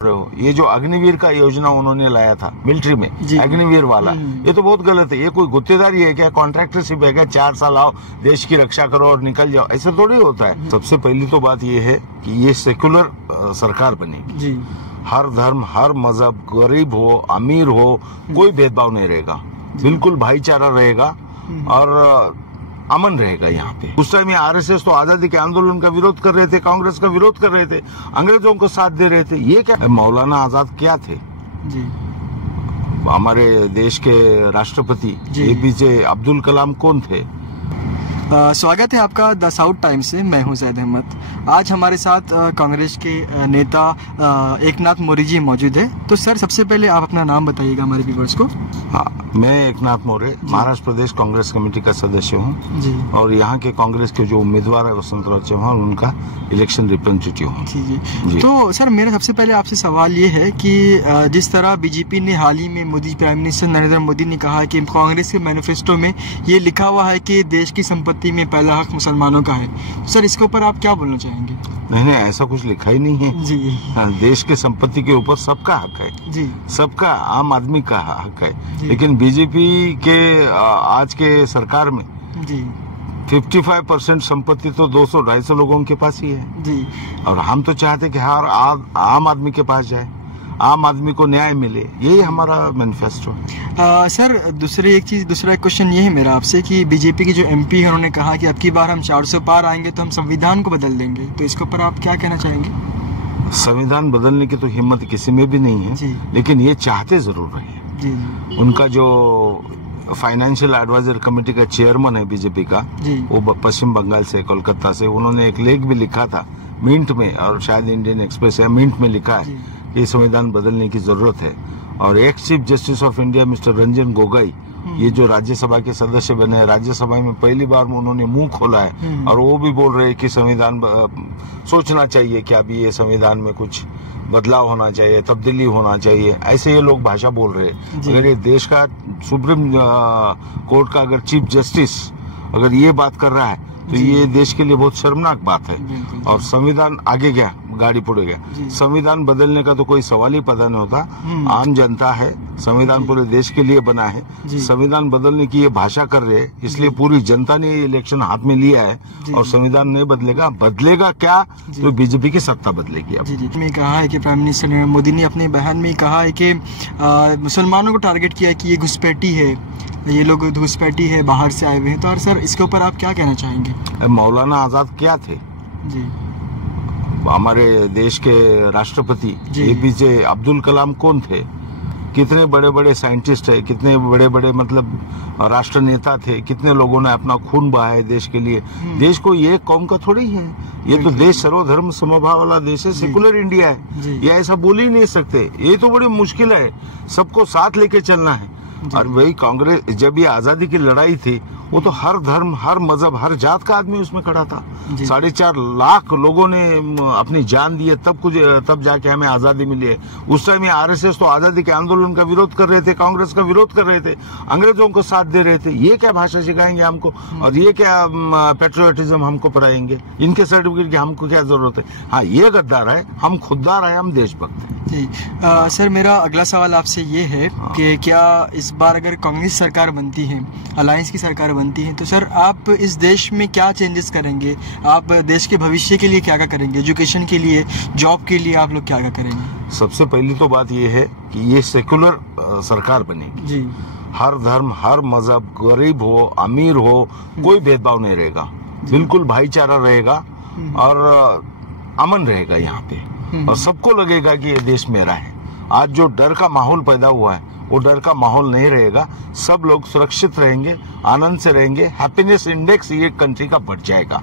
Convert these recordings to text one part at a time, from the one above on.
ये जो अग्निवीर का योजना उन्होंने लाया था मिलिट्री में, अग्निवीर वाला, ये तो बहुत गलत है। ये कोई गुत्तेदारी है क्या, कॉन्ट्रैक्टरशिप है क्या? 4 साल आओ, देश की रक्षा करो और निकल जाओ, ऐसे थोड़ी होता है। सबसे पहली तो बात ये है कि ये सेक्युलर सरकार बनेगी। हर धर्म, हर मजहब, गरीब हो, अमीर हो, कोई भेदभाव नहीं रहेगा, बिल्कुल भाईचारा रहेगा और अमन रहेगा यहाँ पे। उस टाइम ये आरएसएस तो आजादी के आंदोलन का विरोध कर रहे थे, कांग्रेस का विरोध कर रहे थे, अंग्रेजों को साथ दे रहे थे। ये क्या, मौलाना आजाद क्या थे? हमारे देश के राष्ट्रपति एपीजे अब्दुल कलाम कौन थे? स्वागत है आपका द साउथ टाइम्स से। मैं हूं ज़ैद अहमद। आज हमारे साथ कांग्रेस के नेता एकनाथ मौर्य जी मौजूद है। तो सर, सबसे पहले आप अपना नाम बताइएगा हमारे व्यूअर्स को। हाँ, मैं एकनाथ मौर्य महाराष्ट्र प्रदेश कांग्रेस कमेटी का सदस्य हूँ जी, और यहाँ के कांग्रेस के जो उम्मीदवार है वसंतराव चौहान, उनका इलेक्शन रिप्रेजेंटेटिव हूँ। जी। तो सर, मेरा सबसे पहले आपसे सवाल ये है कि जिस तरह बीजेपी ने हाल ही में मोदी प्राइम मिनिस्टर नरेंद्र मोदी ने कहा कि कांग्रेस के मैनिफेस्टो में ये लिखा हुआ है कि देश की संपत्ति में पहला हक मुसलमानों का है। सर, इसके ऊपर आप क्या बोलना चाहेंगे? नहीं, ऐसा कुछ लिखा ही नहीं है जी। देश के संपत्ति के ऊपर सबका हक है जी, सबका, आम आदमी का हक है। लेकिन बीजेपी के आज के सरकार में जी 55% संपत्ति तो 200-250 लोगों के पास ही है जी, और हम तो चाहते कि हर आम आदमी के पास जाए, आम आदमी को न्याय मिले, यही हमारा मैनिफेस्टो है। सर, दूसरा एक क्वेश्चन ये है मेरा आपसे कि बीजेपी के जो एमपी है उन्होंने कहा कि अब की बार हम 400 पार आएंगे तो हम संविधान को बदल देंगे। तो इसके ऊपर आप क्या कहना चाहेंगे? संविधान बदलने की तो हिम्मत किसी में भी नहीं है, लेकिन ये चाहते जरूर रहे हैं। उनका जो फाइनेंशियल एडवाइजर कमेटी का चेयरमैन है बीजेपी का, वो पश्चिम बंगाल से, कोलकाता से, उन्होंने एक लेख भी लिखा था मिंट में, और शायद इंडियन एक्सप्रेस या मिंट में लिखा है कि संविधान बदलने की जरूरत है। और ex chief justice of India mister Ranjan Gogoi, ये जो राज्यसभा के सदस्य बने हैं, राज्यसभा में पहली बार उन्होंने मुंह खोला है और वो भी बोल रहे हैं कि संविधान सोचना चाहिए कि अभी ये संविधान में कुछ बदलाव होना चाहिए, तब्दीली होना चाहिए, ऐसे ये लोग भाषा बोल रहे हैं। अगर ये देश का सुप्रीम कोर्ट का अगर चीफ जस्टिस अगर ये बात कर रहा है तो ये देश के लिए बहुत शर्मनाक बात है। और संविधान आगे गया, गाड़ी पुढे गया। संविधान बदलने का तो कोई सवाल ही पैदा नहीं होता। आम जनता है, संविधान पूरे देश के लिए बना है। संविधान बदलने की ये भाषा कर रहे हैं, इसलिए पूरी जनता ने इलेक्शन हाथ में लिया है और संविधान नहीं बदलेगा क्या तो बीजेपी की सत्ता बदलेगी। अब मैं कहा है कि प्राइम मिनिस्टर नरेंद्र मोदी ने अपने बयान में कहा है कि मुसलमानों को टारगेट किया कि ये घुसपैठी है, ये लोग घुसपैठी है, बाहर से आए हुए हैं। तो और सर, इसके ऊपर आप क्या कहना चाहेंगे? मौलाना आजाद क्या थे? हमारे देश के राष्ट्रपति एपीजे अब्दुल कलाम कौन थे? कितने बड़े बड़े साइंटिस्ट है, कितने बड़े बड़े मतलब राष्ट्र नेता थे, कितने लोगों ने अपना खून बहाया देश के लिए। देश को ये कौम का थोड़ी है, ये तो देश सर्वधर्म समभाव वाला देश है, सेकुलर इंडिया है। ये ऐसा बोल ही नहीं सकते, ये तो बड़ी मुश्किल है, सबको साथ लेके चलना है। और वही कांग्रेस, जब ये आजादी की लड़ाई थी, वो तो हर धर्म, हर मजहब, हर जात का आदमी उसमें खड़ा था। 4.5 लाख लोगों ने अपनी जान दी है, तब जाके हमें आजादी मिली है। उस टाइम ये आरएसएस तो आजादी के आंदोलन का विरोध कर रहे थे, कांग्रेस का विरोध कर रहे थे, अंग्रेजों को साथ दे रहे थे। ये क्या भाषा सिखाएंगे हमको, और ये क्या पेट्रियोटिज्म हमको पढ़ाएंगे? इनके सर्टिफिकेट की हमको क्या जरूरत है? हाँ, ये गद्दार है, हम खुददार है, हम देशभक्त हैं। सर, मेरा अगला सवाल आपसे ये है कि क्या इस बार अगर कांग्रेस सरकार बनती है, अलायंस की सरकार बनती है, तो सर आप इस देश में क्या चेंजेस करेंगे? आप देश के भविष्य के लिए क्या क्या करेंगे? एजुकेशन के लिए, जॉब के लिए आप लोग क्या क्या करेंगे? सबसे पहली तो बात ये है कि ये सेक्युलर सरकार बनेगी। हर धर्म, हर मजहब, गरीब हो, अमीर हो, कोई भेदभाव नहीं रहेगा, बिल्कुल भाईचारा रहेगा और अमन रहेगा यहाँ पे। और सबको लगेगा कि ये देश मेरा है। आज जो डर का माहौल पैदा हुआ है, वो डर का माहौल नहीं रहेगा। सब लोग सुरक्षित रहेंगे, आनंद से रहेंगे, हैप्पीनेस इंडेक्स ये कंट्री का बढ़ जाएगा।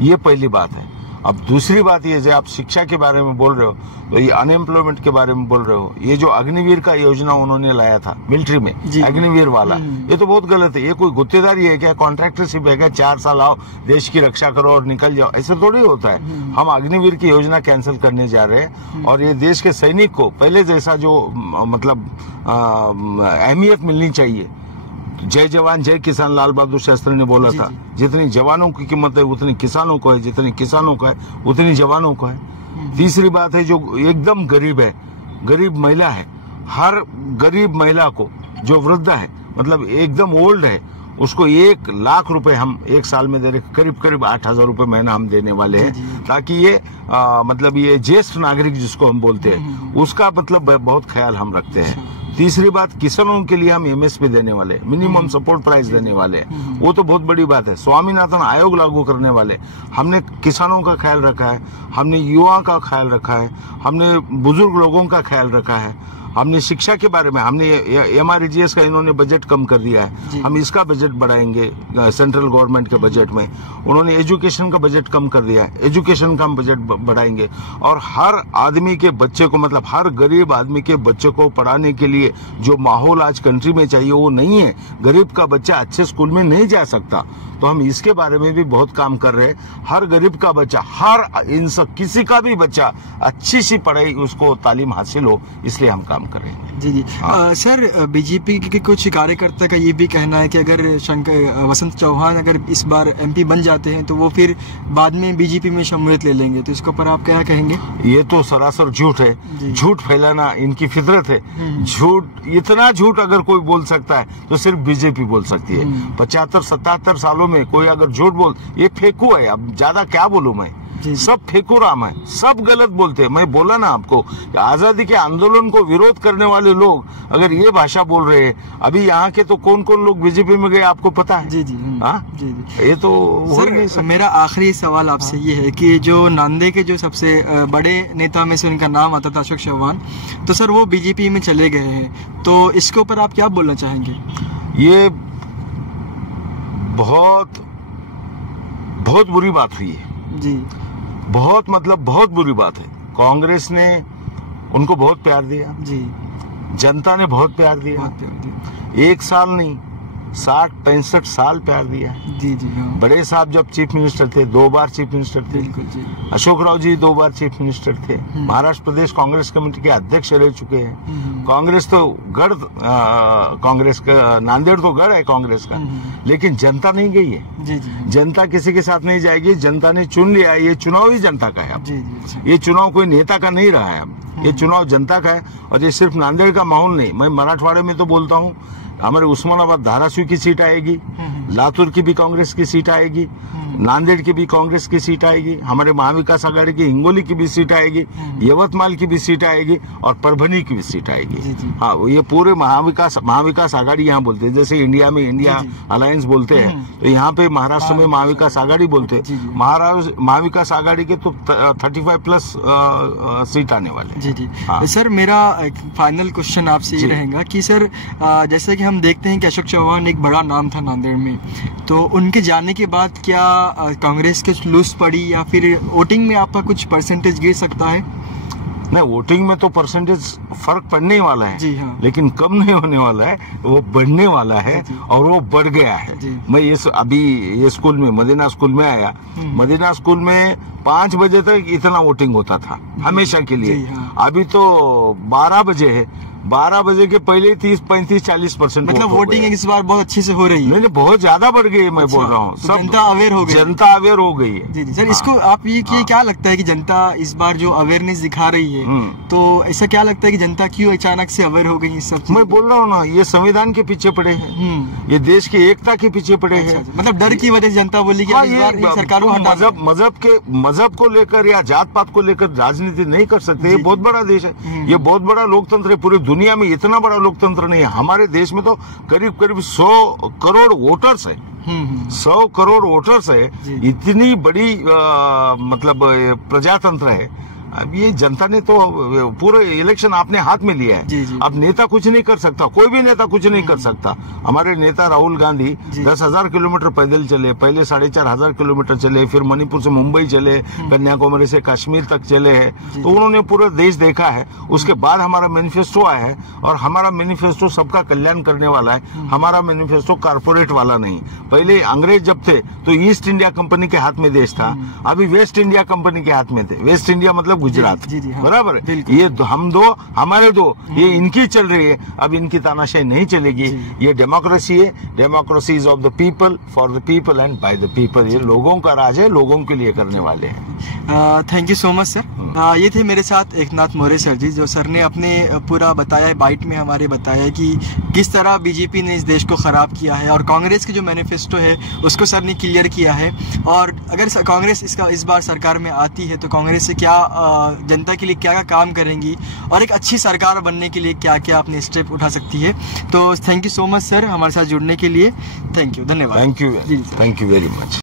ये पहली बात है। अब दूसरी बात ये, जो आप शिक्षा के बारे में बोल रहे हो, तो ये अनएम्प्लॉयमेंट के बारे में बोल रहे हो, ये जो अग्निवीर का योजना उन्होंने लाया था मिलिट्री में, अग्निवीर वाला, ये तो बहुत गलत है। ये कोई गुत्तेदारी है क्या, कॉन्ट्रैक्टरशिप है क्या? 4 साल आओ, देश की रक्षा करो और निकल जाओ, ऐसे थोड़ी होता है। हम अग्निवीर की योजना कैंसिल करने जा रहे हैं और ये देश के सैनिक को पहले जैसा जो मतलब अहमियत मिलनी चाहिए। जय जवान जय किसान लाल बहादुर शास्त्री ने बोला था, जितनी जवानों की कीमत है उतनी किसानों को है, जितनी किसानों को है उतनी जवानों को है। तीसरी बात है, जो एकदम गरीब है गरीब महिला है, हर गरीब महिला को जो वृद्ध है, मतलब एकदम ओल्ड है, उसको 1 लाख रुपए हम 1 साल में दे रहे, करीब 8,000 रुपए महीना हम देने वाले हैं, ताकि ये मतलब ये ज्येष्ठ नागरिक जिसको हम बोलते हैं उसका मतलब बहुत ख्याल हम रखते हैं। तीसरी बात, किसानों के लिए हम MSP देने वाले, मिनिमम सपोर्ट प्राइस देने वाले, वो तो बहुत बड़ी बात है। स्वामीनाथन आयोग लागू करने वाले, हमने किसानों का ख्याल रखा है, हमने युवा का ख्याल रखा है, हमने बुजुर्ग लोगों का ख्याल रखा है, हमने शिक्षा के बारे में, हमने MRGS का इन्होंने बजट कम कर दिया है, हम इसका बजट बढ़ाएंगे सेंट्रल गवर्नमेंट के बजट में। उन्होंने एजुकेशन का बजट कम कर दिया है, एजुकेशन का हम बजट बढ़ाएंगे। और हर आदमी के बच्चे को, मतलब हर गरीब आदमी के बच्चे को पढ़ाने के लिए जो माहौल आज कंट्री में चाहिए वो नहीं है। गरीब का बच्चा अच्छे स्कूल में नहीं जा सकता, तो हम इसके बारे में भी बहुत काम कर रहे हैं। हर गरीब का बच्चा, हर इंसान, किसी का भी बच्चा अच्छी सी पढ़ाई, उसको तालीम हासिल हो, इसलिए हम काम कर रहे हैं। जी। सर, बीजेपी के कुछ कार्यकर्ता का ये भी कहना है कि अगर वसंत चौहान अगर इस बार MP बन जाते हैं तो वो फिर बाद में बीजेपी में शमूलियत ले लेंगे, तो इसके ऊपर आप क्या कहेंगे? ये तो सरासर झूठ है, झूठ फैलाना इनकी फितरत है। झूठ, इतना झूठ अगर कोई बोल सकता है तो सिर्फ बीजेपी बोल सकती है। 75-77 सालों में कोई अगर झूठ बोल, ये फेंकू है, अब ज्यादा क्या बोलूं मैं, सब फेंकू राम है, सब गलत बोलते हैं। मैं बोला ना आपको, आजादी के आंदोलन को विरोध करने वाले लोग अगर ये भाषा बोल रहे हैं, अभी यहाँ के तो कौन कौन लोग बीजेपी में गए आपको पता है? जी। ये तो सर, मेरा आखिरी सवाल आपसे ये है कि जो नांदेड़ के जो सबसे बड़े नेता में से उनका नाम आता था अशोक चौहान, तो सर वो बीजेपी में चले गए हैं, तो इसके ऊपर आप क्या बोलना चाहेंगे? ये बहुत बुरी बात हुई है जी, बहुत बुरी बात है। कांग्रेस ने उनको बहुत प्यार दिया जी, जनता ने बहुत प्यार दिया, 1 साल नहीं 60-65 साल प्यार दिया जी। बड़े साहब जब चीफ मिनिस्टर थे, 2 बार चीफ मिनिस्टर थे, अशोक राव जी 2 बार चीफ मिनिस्टर थे, महाराष्ट्र प्रदेश कांग्रेस कमेटी के अध्यक्ष रह चुके हैं। कांग्रेस तो गढ़, कांग्रेस का नांदेड़ तो गढ़ है कांग्रेस का, लेकिन जनता नहीं गई है जी। जनता किसी के साथ नहीं जाएगी, जनता ने चुन लिया है, ये चुनाव ही जनता का है अब। ये चुनाव कोई नेता का नहीं रहा है अब, ये चुनाव जनता का है। और ये सिर्फ नांदेड़ का माहौल नहीं, मैं मराठवाड़े में तो बोलता हूँ, हमारे उस्मानाबाद धाराशिव की सीट आएगी, लातूर की भी कांग्रेस की सीट आएगी, नांदेड़ की भी कांग्रेस की सीट आएगी, हमारे महाविकास आघाड़ी की हिंगोली की भी सीट आएगी, यवतमाल की भी सीट आएगी और परभनी की भी सीट आएगी। हाँ, ये पूरे महाविकास आघाड़ी यहाँ बोलते हैं, जैसे इंडिया में इंडिया अलायंस बोलते हैं, तो यहाँ पे महाराष्ट्र में महाविकास आघाड़ी बोलते हैं। महाविकास आघाड़ी के तो 35+ सीट आने वाले। जी। सर, मेरा फाइनल क्वेश्चन आपसे ये रहेगा कि सर, जैसे कि हम देखते हैं कि अशोक चौहान एक बड़ा नाम था नांदेड़ में, तो उनके जाने के बाद क्या कांग्रेस के लूज पड़ी या फिर वोटिंग में आपका कुछ परसेंटेज गिर सकता है? नहीं, वोटिंग में तो परसेंटेज फर्क पड़ने वाला है जी, हाँ। लेकिन कम नहीं होने वाला है, वो बढ़ने वाला है और वो बढ़ गया है। मैं अभी ये स्कूल में, मदीना स्कूल में आया, मदीना स्कूल में 5 बजे तक इतना वोटिंग होता था हमेशा के लिए, हाँ। अभी तो 12 बजे है, 12 बजे के पहले 30-35-40% मतलब वोटिंग इस बार बहुत अच्छे से हो रही है। नहीं, बहुत ज्यादा बढ़ गई है, मैं बोल रहा हूँ। सब जनता अवेयर हो गई, जनता अवेयर हो गई है। जी। सर, इसको आप ये क्या लगता है कि जनता इस बार जो अवेयरनेस दिखा रही है, तो ऐसा क्या लगता है कि जनता क्यों अचानक से अवेयर हो गई इस सब? मैं बोल रहा हूँ ना, ये संविधान के पीछे पड़े हैं, ये देश की एकता के पीछे पड़े हैं। मतलब डर की वजह से जनता बोली कि इस बार सरकार को मजहब को लेकर या जात पात को लेकर राजनीति नहीं कर सकते। ये बहुत बड़ा देश है, ये बहुत बड़ा लोकतंत्र है, पूरी दुनिया में इतना बड़ा लोकतंत्र नहीं है। हमारे देश में तो करीब 100 करोड़ वोटर्स है, 100 करोड़ वोटर्स है, इतनी बड़ी मतलब प्रजातंत्र है। अब ये जनता ने तो पूरे इलेक्शन अपने हाथ में लिया है। अब नेता कुछ नहीं कर सकता, कोई भी नेता कुछ नहीं कर सकता। हमारे नेता राहुल गांधी 10,000 किलोमीटर पैदल चले, पहले 4,500 किलोमीटर चले, फिर मणिपुर से मुंबई चले, कन्याकुमारी से कश्मीर तक चले हैं, तो उन्होंने पूरा देश देखा है। उसके बाद हमारा मैनिफेस्टो आया है और हमारा मैनिफेस्टो सबका कल्याण करने वाला है। हमारा मैनिफेस्टो कारपोरेट वाला नहीं। पहले अंग्रेज जब थे तो ईस्ट इंडिया कंपनी के हाथ में देश था, अभी वेस्ट इंडिया कंपनी के हाथ में थे। वेस्ट इंडिया मतलब गुजरात, हाँ, बराबर। ये हम दो, हमारे दो, ये इनकी चल रही है, अब इनकी तानाशाही नहीं चलेगी। ये डेमोक्रेसी है, democracy is of the people, for the people and by the people. ये लोगों का राज है, लोगों के लिए करने वाले हैं। Thank you so much sir. ये थे मेरे साथ एकनाथ मौर्य सर जी, जो सर ने अपने पूरा बताया है, बाइट में हमारे बताया है कि किस तरह बीजेपी ने इस देश को ख़राब किया है, और कांग्रेस के जो मैनिफेस्टो है उसको सर ने क्लियर किया है। और अगर कांग्रेस इस बार सरकार में आती है तो कांग्रेस से क्या जनता के लिए क्या क्या काम करेंगी, और एक अच्छी सरकार बनने के लिए क्या क्या अपने स्टेप उठा सकती है। तो thank you so much sir हमारे साथ जुड़ने के लिए। थैंक यू, धन्यवाद। Thank you very much.